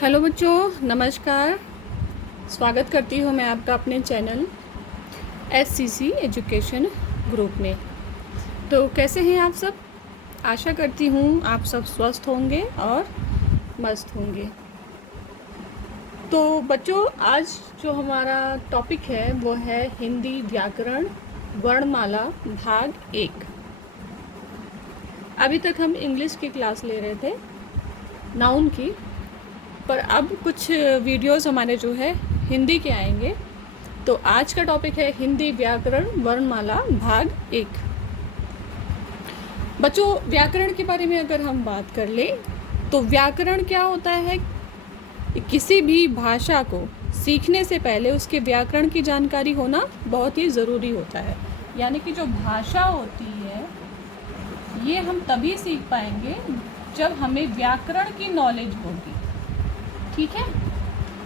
Hello बच्चों, नमस्कार। स्वागत करती हूँ मैं आपका अपने चैनल SCC एजुकेशन ग्रुप में। तो कैसे हैं आप सब? आशा करती हूँ आप सब स्वस्थ होंगे और मस्त होंगे। तो बच्चों, आज जो हमारा टॉपिक है वो है हिंदी व्याकरण वर्णमाला भाग 1। अभी तक हम इंग्लिश की क्लास ले रहे थे, नाउन की, पर अब कुछ वीडियोस हमारे जो है हिंदी के आएंगे। तो आज का टॉपिक है हिंदी व्याकरण वर्णमाला भाग 1। बच्चों, व्याकरण के बारे में अगर हम बात कर लें तो व्याकरण क्या होता है? किसी भी भाषा को सीखने से पहले उसके व्याकरण की जानकारी होना बहुत ही ज़रूरी होता है। यानी कि जो भाषा होती है ये हम तभी सीख पाएंगे जब हमें व्याकरण की नॉलेज होगी। ठीक है,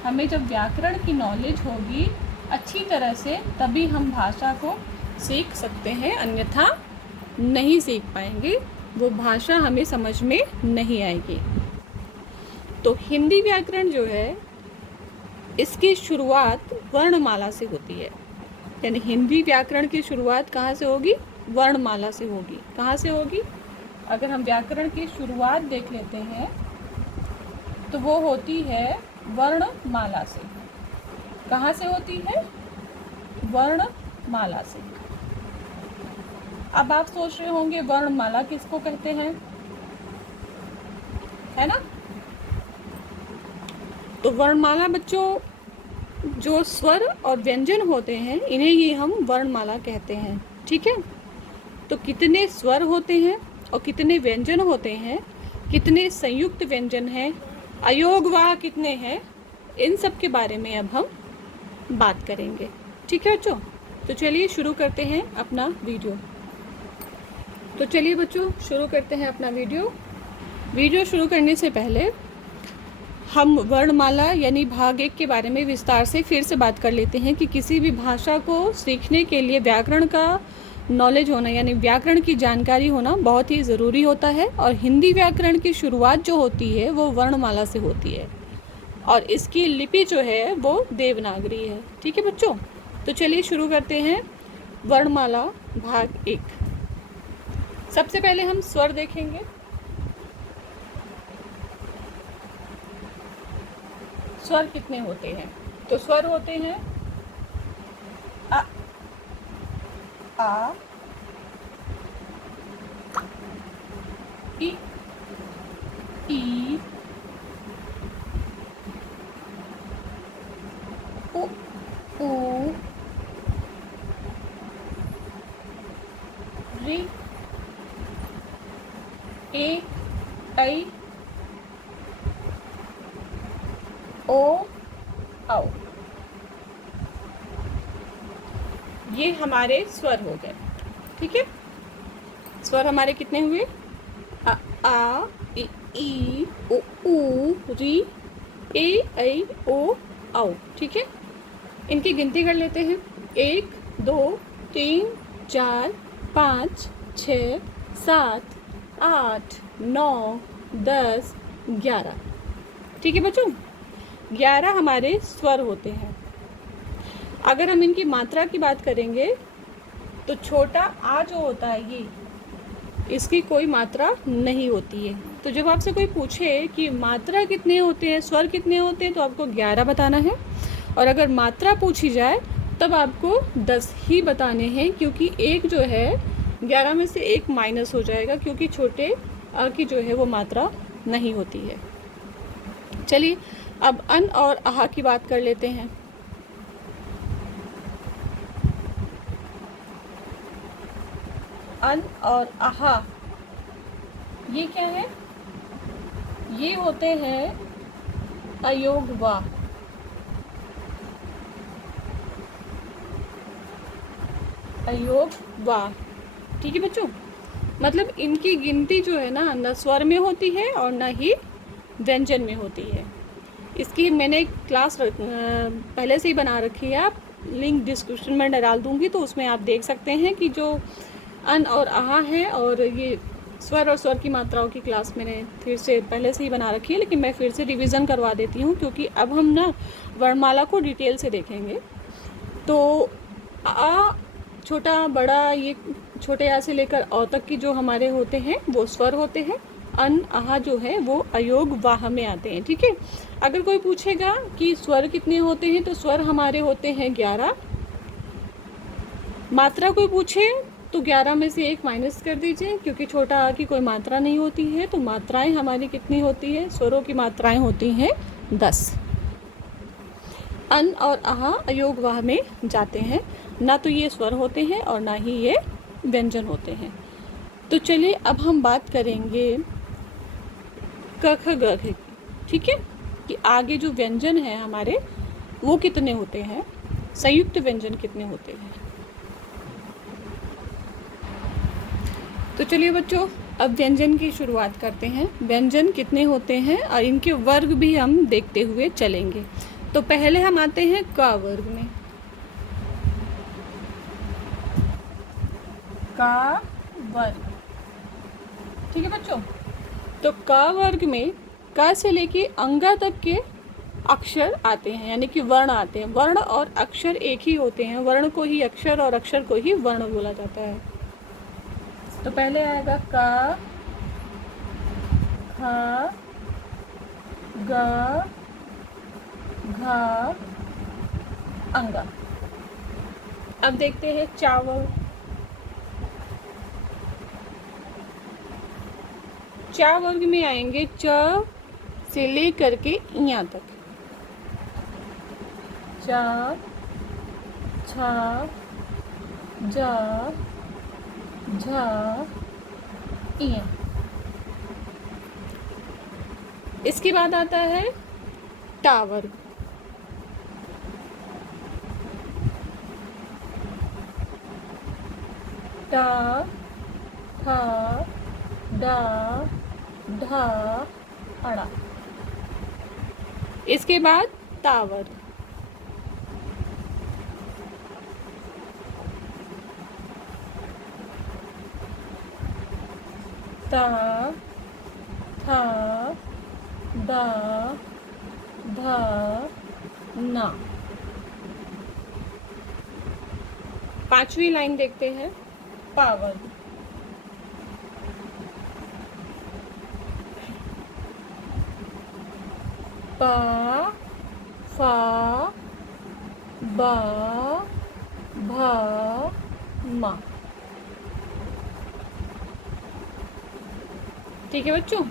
हमें जब व्याकरण की नॉलेज होगी अच्छी तरह से तभी हम भाषा को सीख सकते हैं, अन्यथा नहीं सीख पाएंगे, वो भाषा हमें समझ में नहीं आएगी। तो हिंदी व्याकरण जो है इसकी शुरुआत वर्णमाला से होती है। यानी हिंदी व्याकरण की शुरुआत कहाँ से होगी? वर्णमाला से होगी। कहाँ से होगी? अगर हम व्याकरण की शुरुआत देख लेते हैं तो वो होती है वर्णमाला से। कहाँ से होती है? वर्णमाला से। अब आप सोच रहे होंगे वर्णमाला किसको कहते हैं, है ना? तो वर्णमाला बच्चों, जो स्वर और व्यंजन होते हैं इन्हें ही हम वर्णमाला कहते हैं। ठीक है, तो कितने स्वर होते हैं और कितने व्यंजन होते हैं, कितने संयुक्त व्यंजन हैं, अयोगवाह कितने हैं, इन सब के बारे में अब हम बात करेंगे। ठीक है बच्चों, तो चलिए शुरू करते हैं अपना वीडियो। तो चलिए बच्चों शुरू करते हैं अपना वीडियो शुरू करने से पहले हम वर्णमाला यानी भाग 1 के बारे में विस्तार से फिर से बात कर लेते हैं कि किसी भी भाषा को सीखने के लिए व्याकरण का नॉलेज होना यानी व्याकरण की जानकारी होना बहुत ही ज़रूरी होता है। और हिंदी व्याकरण की शुरुआत जो होती है वो वर्णमाला से होती है और इसकी लिपि जो है वो देवनागरी है। ठीक है बच्चों, तो चलिए शुरू करते हैं वर्णमाला भाग 1। सबसे पहले हम स्वर देखेंगे। स्वर कितने होते हैं? तो स्वर होते हैं आ, आ, इ, ई, उ, ऊ, ऋ, ए, ऐ, ओ, औ। ये हमारे स्वर हो गए। ठीक है, स्वर हमारे कितने हुए? आ, ई, ऊ, री, ए, ऐ, ओ, औ। ठीक है, इनकी गिनती कर लेते हैं। 1 2 3 4 5 6 7 8 9 10 11। ठीक है बच्चों, 11 हमारे स्वर होते हैं। अगर हम इनकी मात्रा की बात करेंगे तो छोटा आ जो होता है ये, इसकी कोई मात्रा नहीं होती है। तो जब आपसे कोई पूछे कि मात्रा कितने होते हैं, स्वर कितने होते हैं, तो आपको 11 बताना है। और अगर मात्रा पूछी जाए तब आपको 10 ही बताने हैं, क्योंकि एक जो है 11 में से एक माइनस हो जाएगा, क्योंकि छोटे आ की जो है वो मात्रा नहीं होती है। चलिए अब अन और आहा की बात कर लेते हैं। अन और आहा ये क्या है? ये होते हैं अयोगवाह। अयोगवाह। ठीक है बच्चों, मतलब इनकी गिनती जो है ना न स्वर में होती है और न ही व्यंजन में होती है। इसकी मैंने एक क्लास पहले से ही बना रखी है, आप लिंक डिस्क्रिप्शन में डाल दूंगी, तो उसमें आप देख सकते हैं कि जो अन और आहा है और ये स्वर और स्वर की मात्राओं की क्लास मैंने फिर से पहले से ही बना रखी है, लेकिन मैं फिर से रिवीजन करवा देती हूँ, क्योंकि अब हम ना वर्णमाला को डिटेल से देखेंगे। तो आ, छोटा बड़ा, ये छोटे आ से लेकर औ तक की जो हमारे होते हैं वो स्वर होते हैं। अन आहा जो है वो अयोग वाह में आते हैं। ठीक है, अगर कोई पूछेगा कि स्वर कितने होते हैं, तो स्वर हमारे होते हैं 11। मात्रा कोई पूछे तो 11 में से 1 माइनस कर दीजिए, क्योंकि छोटा आ की कोई मात्रा नहीं होती है। तो मात्राएं हमारी कितनी होती है, स्वरों की मात्राएं होती हैं 10। अन और आहा अयोग वाह में जाते हैं, ना तो ये स्वर होते हैं और ना ही ये व्यंजन होते हैं। तो चलिए अब हम बात करेंगे क ख ग घ की। ठीक है, कि आगे जो व्यंजन है हमारे वो कितने होते हैं, संयुक्त व्यंजन कितने होते हैं। तो चलिए बच्चों, अब व्यंजन की शुरुआत करते हैं। व्यंजन कितने होते हैं और इनके वर्ग भी हम देखते हुए चलेंगे। तो पहले हम आते हैं क वर्ग में। क वर्ग, ठीक है बच्चों। तो क वर्ग में क से लेके अंगा तक के अक्षर आते हैं, यानी कि वर्ण आते हैं। वर्ण और अक्षर एक ही होते हैं, वर्ण को ही अक्षर और अक्षर को ही वर्ण बोला जाता है। तो पहले आएगा क, ख, ग, घ, अंगा। अब देखते हैं चावल। चा वर्ग में आएंगे च से लेकर के इया तक। च, छ, ज, झ, इया। इसके बाद आता है टा वर्ग। टा, ठ, डा, ढ, अड़ा। इसके बाद ता वर्ग। ता, था, दा, धा, ना। पांचवी लाइन देखते हैं, पा वर्ग। पा, फा, बा, भा, मा। ठीक है बच्चों।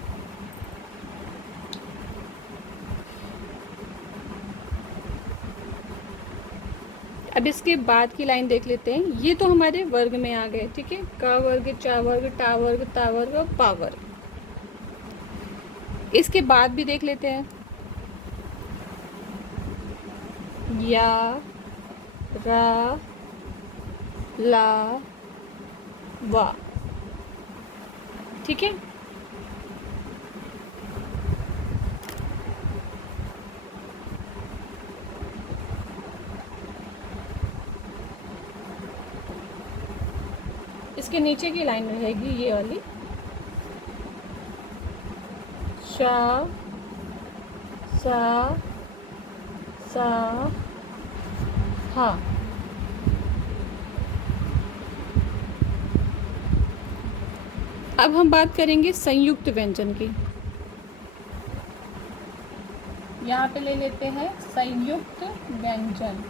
अब इसके बाद की लाइन देख लेते हैं। ये तो हमारे वर्ग में आ गए। ठीक है, क वर्ग, चा वर्ग, टा वर्ग, ता वर्ग और पा वर्ग। इसके बाद भी देख लेते हैं। या, रा, ला, वा। ठीक है, इसके नीचे की लाइन रहेगी ये वाली, शा, सा, सा, हा। अब हम बात करेंगे संयुक्त व्यंजन की। यहाँ पे ले लेते हैं संयुक्त व्यंजन।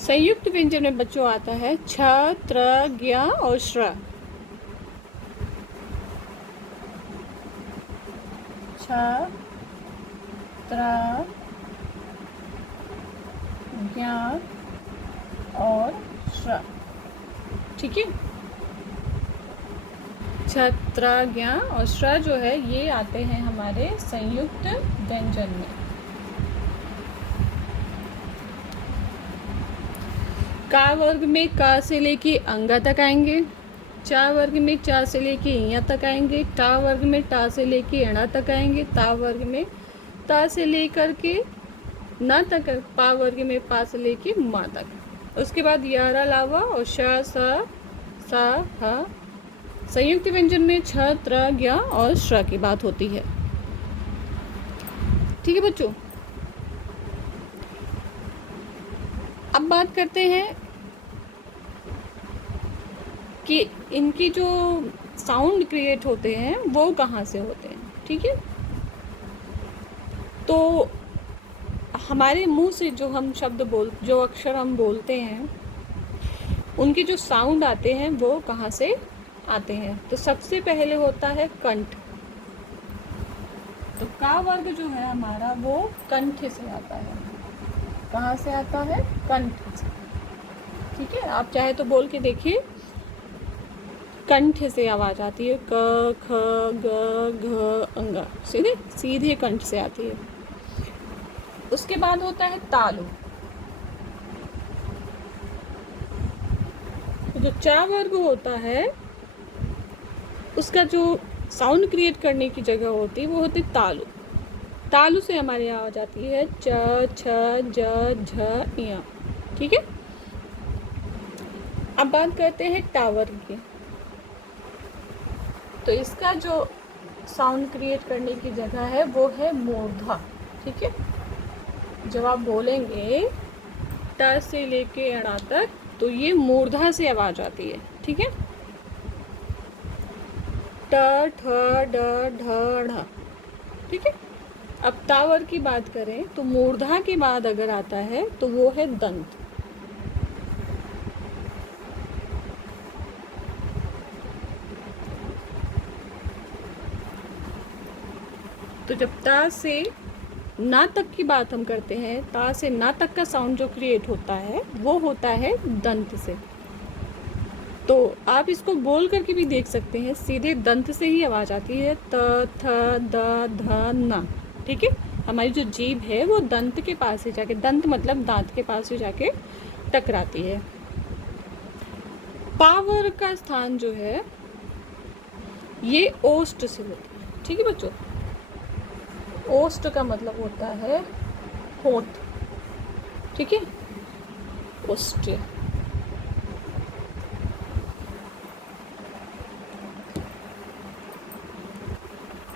संयुक्त व्यंजन में बच्चों आता है छ, त्र, ज्ञ और श्र। छ, त्र, ज्ञ और श्र। ठीक है, छ, त्र, ज्ञ और श्र जो है ये आते हैं हमारे संयुक्त व्यंजन में। का वर्ग में का से लेके अंगा तक आएंगे। चा वर्ग में चा से लेके इया तक आएंगे। टा वर्ग में टा से लेके अणा तक आएंगे। ता वर्ग में ता से लेकर के ना तक, पा वर्ग में पा से लेके मा तक। उसके बाद यारा लावा और श सा ह। संयुक्त व्यंजन में छ त्र ज्ञ और श्र की बात होती है। ठीक है बच्चों, अब बात करते हैं कि इनकी जो साउंड क्रिएट होते हैं वो कहाँ से होते हैं। ठीक है, तो हमारे मुंह से जो हम जो अक्षर हम बोलते हैं उनके जो साउंड आते हैं वो कहाँ से आते हैं। तो सबसे पहले होता है कंठ। तो का वर्ग जो है हमारा वो कंठ से आता है। कहाँ से आता है? कंठ से। ठीक है, आप चाहे तो बोल के देखिए, कंठ से आवाज आती है, क ख ग घ अंग, सीधे सीधे कंठ से आती है। उसके बाद होता है तालु। तो जो चा वर्ग होता है उसका जो साउंड क्रिएट करने की जगह होती है वो होती तालु। तालु से हमारी आवाज आती है च छ ज झ य। ठीक है, अब बात करते हैं टा वर्ग की। तो इसका जो साउंड क्रिएट करने की जगह है वो है मूर्धा। ठीक है, जब आप बोलेंगे ट से लेके अणा तक तो ये मूर्धा से आवाज आती है। ठीक है, ट ठ ड ढ ढ। ठीक है, अब तावर की बात करें तो मूर्धा के बाद अगर आता है तो वो है दंत। तो जब ता से ना तक की बात हम करते हैं, ता से ना तक का साउंड जो क्रिएट होता है वो होता है दंत से। तो आप इसको बोल करके भी देख सकते हैं, सीधे दंत से ही आवाज आती है, त थ द ध न। ठीक है, हमारी जो जीभ है वो दंत के पास ही जाके, दंत मतलब दांत के पास ही जाके टकराती है। पावर का स्थान जो है ये ओष्ठ से होता है। ठीक है बच्चों, ओष्ठ का मतलब होता है होंठ। ठीक है, ओष्ठ।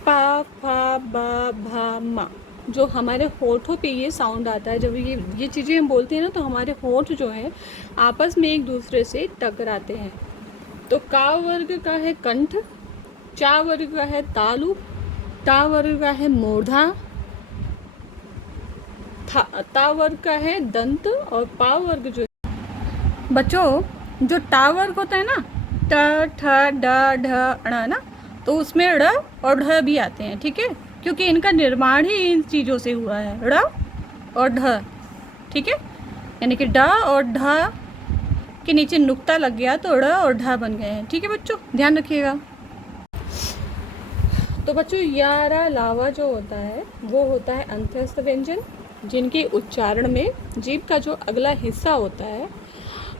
पा फा बा भा मा, जो हमारे होठों पे ये साउंड आता है, जब ये चीज़ें हम बोलते हैं ना तो हमारे होठ जो हैं आपस में एक दूसरे से टकराते हैं। तो का वर्ग का है कंठ, चा वर्ग का है तालु, टा वर्ग का है मूर्धा, ता वर्ग का है दंत, और पा वर्ग जो बच्चों जो टा वर्ग होता है ना, ट ठ ड ढ ण ना, तो उसमें ड़ और ढ भी आते हैं। ठीक है, क्योंकि इनका निर्माण ही इन चीज़ों से हुआ है, ड़ और ढ। ठीक है, यानी कि ड और ढ के नीचे नुक्ता लग गया तो ड़ और ढ बन गए हैं। ठीक है बच्चों, ध्यान रखिएगा। तो बच्चों यारा लावा जो होता है वो होता है अंतस्थ व्यंजन, जिनके उच्चारण में जीभ का जो अगला हिस्सा होता है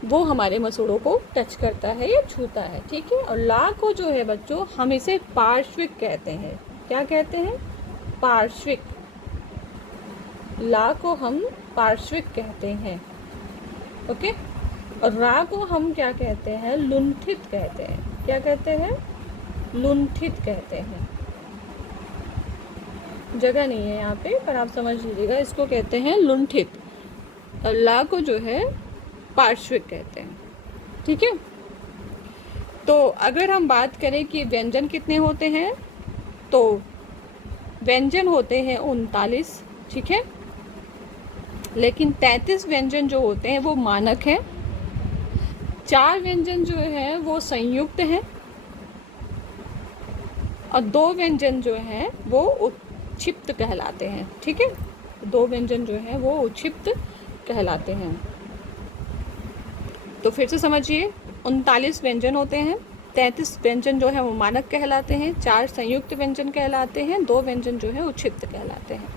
वो हमारे मसूड़ों को टच करता है या छूता है। ठीक है, और ला को जो है बच्चों हम इसे पार्श्विक कहते हैं। क्या कहते हैं? पार्श्विक। ला को हम पार्श्विक कहते हैं। ओके, और रा को हम क्या कहते हैं? लुंठित कहते हैं। क्या कहते हैं? लुंठित कहते हैं। जगह नहीं है यहाँ पे, पर आप समझ लीजिएगा, इसको कहते हैं लुंठित, और ला को जो है पार्श्विक कहते हैं। ठीक है, तो अगर हम बात करें कि व्यंजन कितने होते हैं, तो व्यंजन होते हैं 39। ठीक है, लेकिन 33 व्यंजन जो होते हैं वो मानक हैं। 4 व्यंजन जो है वो संयुक्त हैं, और 2 व्यंजन जो हैं वो उच्छिप्त कहलाते हैं। ठीक है, 2 व्यंजन जो हैं वो उच्छिप्त कहलाते हैं। तो फिर से समझिए, 39 व्यंजन होते हैं, 33 व्यंजन जो है वो मानक कहलाते हैं, 4 संयुक्त व्यंजन कहलाते हैं, 2 व्यंजन जो है उच्छिप्त कहलाते हैं।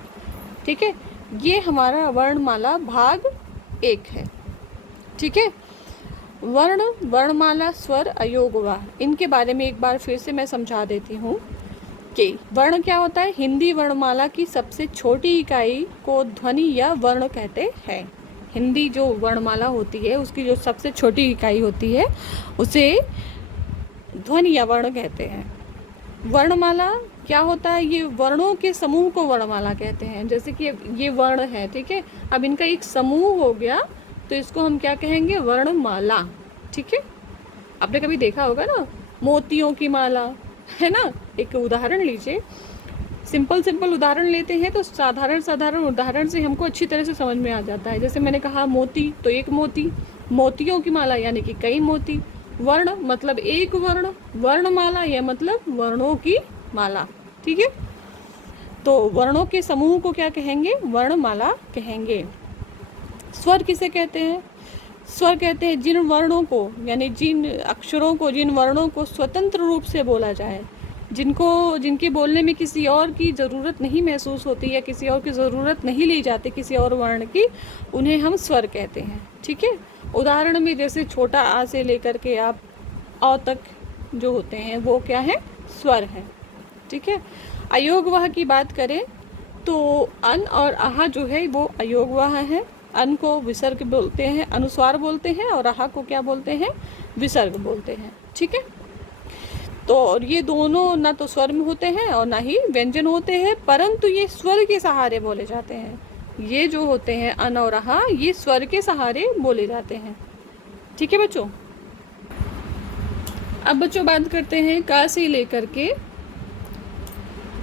ठीक है, ये हमारा वर्णमाला भाग 1 है। ठीक है, वर्णमाला, स्वर, अयोगवा, इनके बारे में एक बार फिर से मैं समझा देती हूँ। के। वर्ण क्या होता है? हिंदी वर्णमाला की सबसे छोटी इकाई को ध्वनि या वर्ण कहते हैं। हिंदी जो वर्णमाला होती है उसकी जो सबसे छोटी इकाई होती है उसे ध्वनि या वर्ण कहते हैं। वर्णमाला क्या होता है? ये वर्णों के समूह को वर्णमाला कहते हैं। जैसे कि ये वर्ण है, ठीक है, अब इनका एक समूह हो गया तो इसको हम क्या कहेंगे? वर्णमाला। ठीक है, आपने कभी देखा होगा ना मोतियों की माला, है ना। एक उदाहरण लीजिए, सिंपल उदाहरण लेते हैं तो साधारण उदाहरण से हमको अच्छी तरह से समझ में आ जाता है। जैसे मैंने कहा मोती तो एक मोती, मोतियों की माला यानी कि कई मोती, वर्ण मतलब एक वर्ण, वर्णमाला यह मतलब वर्णों की माला। ठीक है, तो वर्णों के समूह को क्या कहेंगे? वर्णमाला कहेंगे। स्वर किसे कहते हैं? स्वर कहते हैं जिन वर्णों को यानी जिन अक्षरों को, जिन वर्णों को स्वतंत्र रूप से बोला जाए, जिनके बोलने में किसी और की ज़रूरत नहीं महसूस होती या किसी और की ज़रूरत नहीं ली जाती किसी और वर्ण की, उन्हें हम स्वर कहते हैं। ठीक है, उदाहरण में जैसे छोटा आ से लेकर के आप अ तक जो होते हैं वो क्या है? स्वर हैं। ठीक है, अयोगवाह की बात करें तो अन और आहा जो है वो अयोगवाह है। अन को विसर्ग बोलते हैं, अनुस्वार बोलते हैं, और आहा को क्या बोलते हैं? विसर्ग बोलते हैं। ठीक है, तो और ये दोनों ना तो स्वर में होते हैं और ना ही व्यंजन होते हैं, परंतु ये स्वर के सहारे बोले जाते हैं। ये जो होते हैं अन और आहा, ये स्वर के सहारे बोले जाते हैं। ठीक है बच्चों, अब बच्चों बात करते हैं का से लेकर के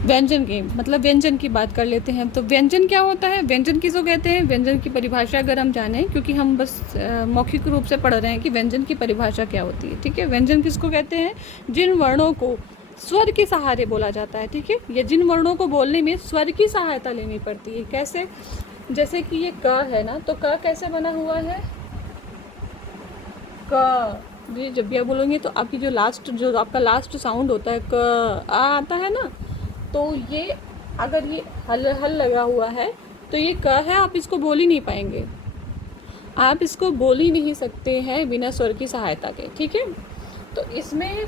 व्यंजन के, मतलब व्यंजन की बात कर लेते हैं। तो व्यंजन क्या होता है? व्यंजन किसको कहते हैं? व्यंजन की परिभाषा अगर हम जानें, क्योंकि हम बस मौखिक रूप से पढ़ रहे हैं कि व्यंजन की परिभाषा क्या होती है। ठीक है, व्यंजन किसको कहते हैं? जिन वर्णों को स्वर के सहारे बोला जाता है। ठीक है, या जिन वर्णों को बोलने में स्वर की सहायता लेनी पड़ती है। कैसे? जैसे कि ये क है ना, तो क कैसे बना हुआ है? क, ये जब भी आप बोलोगे तो आपकी जो आपका लास्ट साउंड होता है क आ आता है ना, तो ये अगर ये हल लगा हुआ है तो ये क है, आप इसको बोल ही नहीं पाएंगे, आप इसको बोल ही नहीं सकते हैं बिना स्वर की सहायता के। ठीक है, तो इसमें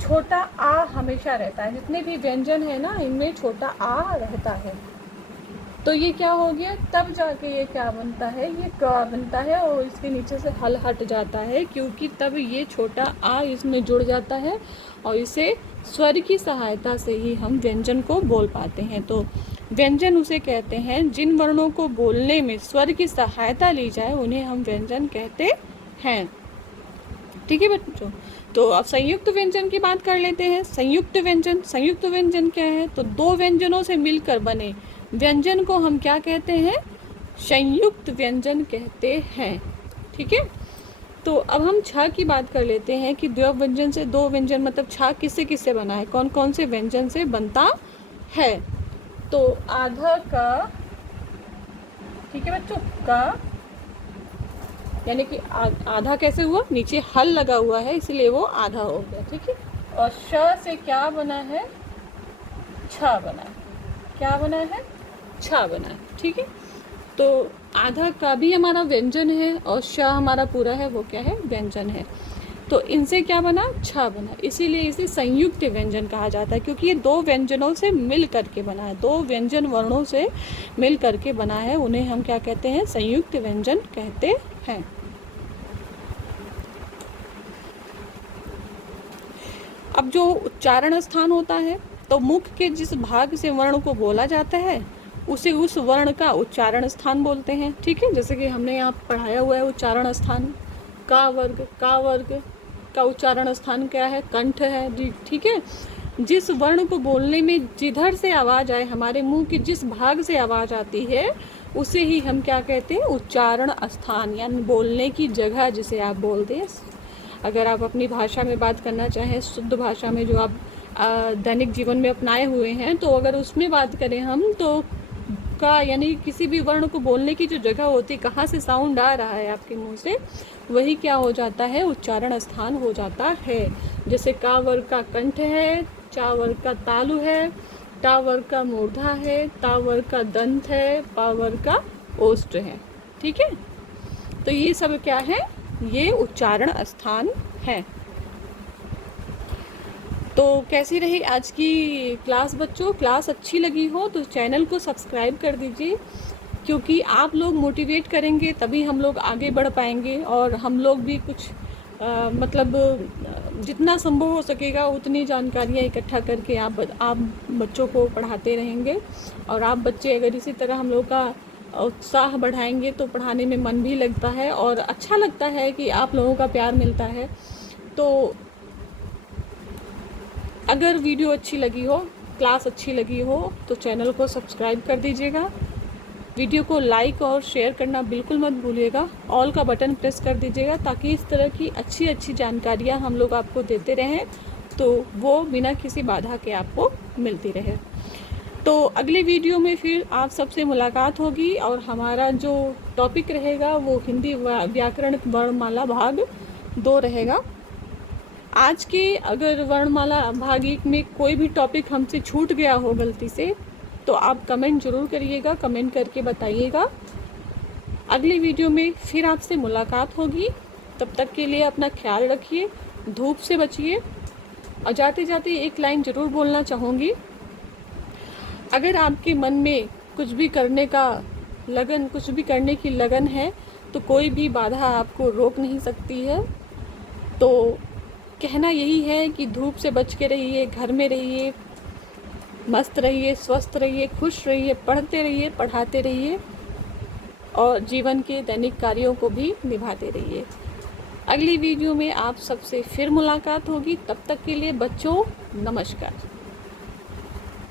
छोटा आ हमेशा रहता है। जितने भी व्यंजन है ना, इनमें छोटा आ रहता है। तो ये क्या हो गया? तब जाके ये क्या बनता है? ये क बनता है और इसके नीचे से हल हट जाता है, क्योंकि तब ये छोटा आ इसमें जुड़ जाता है और इसे स्वर की सहायता से ही हम व्यंजन को बोल पाते हैं। तो व्यंजन उसे कहते हैं जिन वर्णों को बोलने में स्वर की सहायता ली जाए, उन्हें हम व्यंजन कहते हैं। ठीक है बच्चों, तो अब संयुक्त व्यंजन की बात कर लेते हैं। संयुक्त व्यंजन क्या है? तो दो व्यंजनों से मिलकर बने व्यंजन को हम क्या कहते हैं? संयुक्त व्यंजन कहते हैं। ठीक है, तो अब हम छ की बात कर लेते हैं कि द्वय व्यंजन से दो व्यंजन, मतलब छ किससे किससे बना है, कौन कौन से व्यंजन से बनता है? तो आधा का, ठीक है बच्चों, का यानी कि आधा कैसे हुआ? नीचे हल लगा हुआ है इसलिए वो आधा हो गया। ठीक है, और श से क्या बना है? छ बना है। क्या बना है? छ बना है। ठीक है, तो आधा का भी हमारा व्यंजन है और श हमारा पूरा है वो क्या है? व्यंजन है। तो इनसे क्या बना? छ बना, इसीलिए इसे संयुक्त व्यंजन कहा जाता है, क्योंकि ये दो व्यंजनों से मिल करके बना है, दो व्यंजन वर्णों से मिल करके बना है, उन्हें हम क्या कहते हैं? संयुक्त व्यंजन कहते हैं। अब जो उच्चारण स्थान होता है, तो मुख के जिस भाग से वर्ण को बोला जाता है उसे उस वर्ण का उच्चारण स्थान बोलते हैं। ठीक है, जैसे कि हमने यहाँ पढ़ाया हुआ है उच्चारण स्थान, का वर्ग का उच्चारण स्थान क्या है? कंठ है जी। ठीक है, जिस वर्ण को बोलने में जिधर से आवाज़ आए, हमारे मुंह के जिस भाग से आवाज़ आती है उसे ही हम क्या कहते हैं? उच्चारण स्थान, यानी बोलने की जगह जिसे आप बोलते हैं। अगर आप अपनी भाषा में बात करना चाहें, शुद्ध भाषा में जो आप दैनिक जीवन में अपनाए हुए हैं, तो अगर उसमें बात करें हम, तो का यानी किसी भी वर्ण को बोलने की जो जगह होती है, कहाँ से साउंड आ रहा है आपके मुंह से, वही क्या हो जाता है? उच्चारण स्थान हो जाता है। जैसे का वर्ग का कंठ है, चा वर्ग का तालु है, टा वर्ग का मूर्धा है, ता वर्ग का दंत है, पा वर्ग का ओष्ठ है। ठीक है, तो ये सब क्या है? ये उच्चारण स्थान है। तो कैसी रही आज की क्लास बच्चों? क्लास अच्छी लगी हो तो चैनल को सब्सक्राइब कर दीजिए, क्योंकि आप लोग मोटिवेट करेंगे तभी हम लोग आगे बढ़ पाएंगे, और हम लोग भी कुछ मतलब जितना संभव हो सकेगा उतनी जानकारियाँ इकट्ठा करके आप बच्चों को पढ़ाते रहेंगे। और आप बच्चे अगर इसी तरह हम लोग का उत्साह बढ़ाएंगे तो पढ़ाने में मन भी लगता है और अच्छा लगता है कि आप लोगों का प्यार मिलता है। तो अगर वीडियो अच्छी लगी हो, क्लास अच्छी लगी हो, तो चैनल को सब्सक्राइब कर दीजिएगा। वीडियो को लाइक और शेयर करना बिल्कुल मत भूलिएगा। ऑल का बटन प्रेस कर दीजिएगा ताकि इस तरह की अच्छी अच्छी जानकारियाँ हम लोग आपको देते रहें, तो वो बिना किसी बाधा के आपको मिलती रहे। तो अगले वीडियो में फिर आप सबसे मुलाकात होगी, और हमारा जो टॉपिक रहेगा वो हिंदी व्याकरण वर्णमाला भाग 2 रहेगा। आज के अगर वर्णमाला भाग 1 में कोई भी टॉपिक हमसे छूट गया हो गलती से, तो आप कमेंट ज़रूर करिएगा, कमेंट करके बताइएगा। अगले वीडियो में फिर आपसे मुलाकात होगी। तब तक के लिए अपना ख्याल रखिए, धूप से बचिए। और जाते जाते एक लाइन ज़रूर बोलना चाहूँगी, अगर आपके मन में कुछ भी करने का लगन, कुछ भी करने की लगन है, तो कोई भी बाधा आपको रोक नहीं सकती है। तो कहना यही है कि धूप से बच के रहिए, घर में रहिए, मस्त रहिए, स्वस्थ रहिए, खुश रहिए, पढ़ते रहिए, पढ़ाते रहिए, और जीवन के दैनिक कार्यों को भी निभाते रहिए। अगली वीडियो में आप सबसे फिर मुलाकात होगी। तब तक के लिए बच्चों, नमस्कार।